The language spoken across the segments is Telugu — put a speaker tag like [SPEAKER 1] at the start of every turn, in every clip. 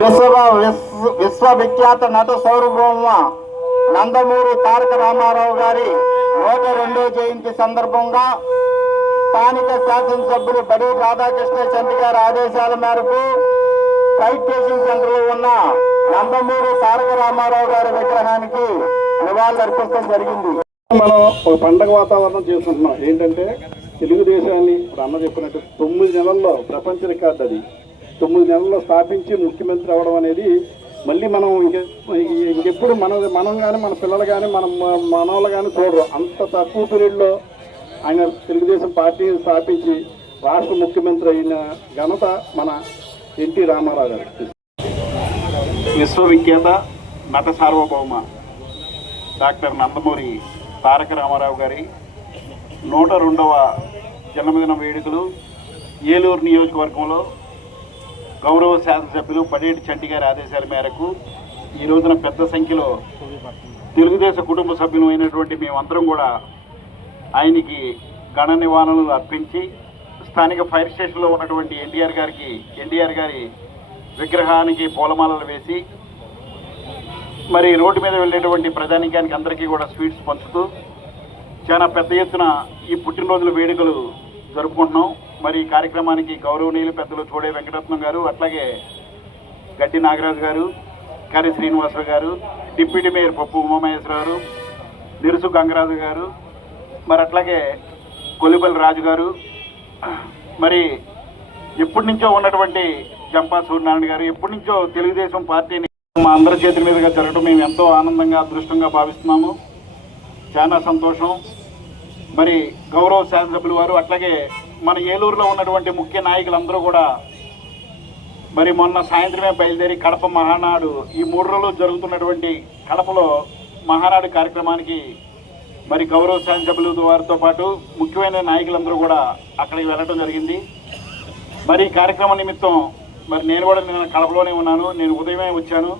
[SPEAKER 1] విశ్వ విశ్వ- విశ్వవిఖ్యాత నట సౌరభ్రహ్మ నందమూరి తారక రామారావు గారి నూట రెండో జయంతి సందర్భంగా స్థానిక శాసనసభ్యులు బడి రాధాకృష్ణ చంద్ర గారి ఆదేశాల మేరకు ఫైట్ స్టేషన్ సెంటర్లో ఉన్న నందమూరి తారక రామారావు గారి విగ్రహానికి నివాళులర్పించడం జరిగింది.
[SPEAKER 2] మనం ఒక పండగ వాతావరణం చేసుకుంటున్నాం. ఏంటంటే తెలుగుదేశాన్ని ఇప్పుడు అన్న చెప్పినట్టు తొమ్మిది నెలల్లో ప్రపంచ రికార్డు అది. తొమ్మిది నెలల్లో స్థాపించి ముఖ్యమంత్రి అవ్వడం అనేది మళ్ళీ మనం ఇంకె ఇంకెప్పుడు మన మనం కానీ మన పిల్లలు కానీ మన మనవాళ్ళు కానీ చూడరు. అంత తక్కువ పీరియడ్లో ఆయన తెలుగుదేశం పార్టీని స్థాపించి రాష్ట్ర ముఖ్యమంత్రి అయిన ఘనత మన ఎన్టీ రామారావు గారు. విశ్వవిఖ్యాత నట సార్వభౌమ డాక్టర్ నందమూరి తారక రామారావు గారి నూట రెండవ జన్మదిన వేడుకలు ఏలూరు నియోజకవర్గంలో గౌరవ శాసనసభ్యులు పడేటి చంటి గారి ఆదేశాల మేరకు ఈ రోజున పెద్ద సంఖ్యలో తెలుగుదేశం కుటుంబ సభ్యులు అయినటువంటి మేమందరం కూడా ఆయనకి గణ నివారణలు అర్పించి స్థానిక ఫైర్ స్టేషన్లో ఉన్నటువంటి ఎన్టీఆర్ గారికి ఎన్టీఆర్ గారి విగ్రహానికి పూలమాలలు వేసి మరి రోడ్డు మీద వెళ్ళేటువంటి ప్రజానికానికి అందరికీ కూడా స్వీట్స్ పంచుతూ చాలా పెద్ద ఎత్తున ఈ పుట్టినరోజుల వేడుకలు జరుపుకుంటున్నాం. మరి ఈ కార్యక్రమానికి గౌరవనీయులు పెద్దలు చూడే వెంకటరత్నం గారు అట్లాగే గడ్డి నాగరాజు గారు కరి శ్రీనివాసరావు గారు డిప్యూటీ మేయర్ పప్పు ఉమామహేశ్వరరావు గారు నిరుసు గంగరాజు గారు మరి అట్లాగే కొలిబల్ రాజు గారు మరి ఎప్పటి నుంచో ఉన్నటువంటి జంపా సూర్యనారాయణ గారు ఎప్పటి నుంచో తెలుగుదేశం పార్టీని మా అందరి చేతుల మీదుగా జరగడం మేము ఎంతో ఆనందంగా అదృష్టంగా భావిస్తున్నాము. చాలా సంతోషం. మరి గౌరవ శాసనసభ్యులు వారు అట్లాగే మన ఏలూరులో ఉన్నటువంటి ముఖ్య నాయకులందరూ కూడా మరి మొన్న సాయంత్రమే బయలుదేరి కడప మహానాడు ఈ మూడు రోజులు జరుగుతున్నటువంటి కడపలో మహానాడు కార్యక్రమానికి మరి గౌరవ శాసనసభ్యులు వారితో పాటు ముఖ్యమైన నాయకులందరూ కూడా అక్కడికి వెళ్ళడం జరిగింది. మరి ఈ కార్యక్రమం నిమిత్తం మరి నేను కూడా నిన్న కడపలోనే ఉన్నాను. నేను ఉదయమే వచ్చాను.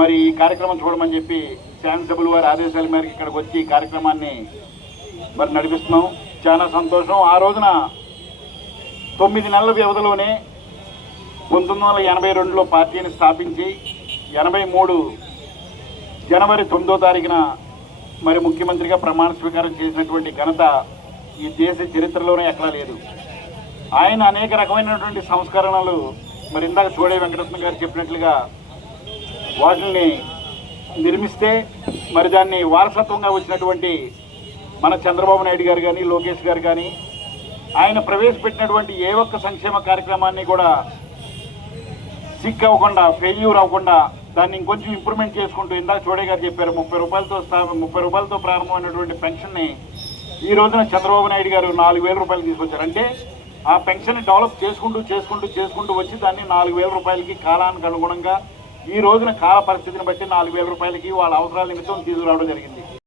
[SPEAKER 2] మరి ఈ కార్యక్రమం చూడమని చెప్పి శాసనసభ్యులు వారి ఆదేశాల మేరకు ఇక్కడికి వచ్చి ఈ కార్యక్రమాన్ని మరి నడిపిస్తున్నాం. చాలా సంతోషం. ఆ రోజున తొమ్మిది నెలల వ్యవధిలోనే పంతొమ్మిది వందల ఎనభై రెండులో పార్టీని స్థాపించి ఎనభై మూడు జనవరి తొమ్మిదో తారీఖున మరి ముఖ్యమంత్రిగా ప్రమాణ స్వీకారం చేసినటువంటి ఘనత ఈ దేశ చరిత్రలోనే ఎక్కడా లేదు. ఆయన అనేక రకమైనటువంటి సంస్కరణలు మరి ఇందాక చూడే వెంకటరత్న గారు చెప్పినట్లుగా వాటిని నిర్మిస్తే మరి దాన్ని వారసత్వంగా వచ్చినటువంటి మన చంద్రబాబు నాయుడు గారు కానీ లోకేష్ గారు కానీ ఆయన ప్రవేశపెట్టినటువంటి ఏ ఒక్క సంక్షేమ కార్యక్రమాన్ని కూడా సిక్ అవ్వకుండా ఫెయిల్యూర్ అవ్వకుండా దాన్ని ఇంకొంచెం ఇంప్రూవ్మెంట్ చేసుకుంటూ ఇందాక చూడే గారు చెప్పారు ముప్పై రూపాయలతో స్థా- ముప్పై రూపాయలతో ప్రారంభమైనటువంటి పెన్షన్ని ఈ రోజున చంద్రబాబు నాయుడు గారు నాలుగు వేల రూపాయలు తీసుకొచ్చారు. అంటే ఆ పెన్షన్ డెవలప్ చేసుకుంటూ చేసుకుంటూ చేసుకుంటూ వచ్చి దాన్ని నాలుగు వేల రూపాయలకి కాలానికి అనుగుణంగా ఈ రోజున కాల పరిస్థితిని బట్టి నాలుగు వేల రూపాయలకి వాళ్ళ అవసరాల నిమిత్తం తీసుకురావడం జరిగింది.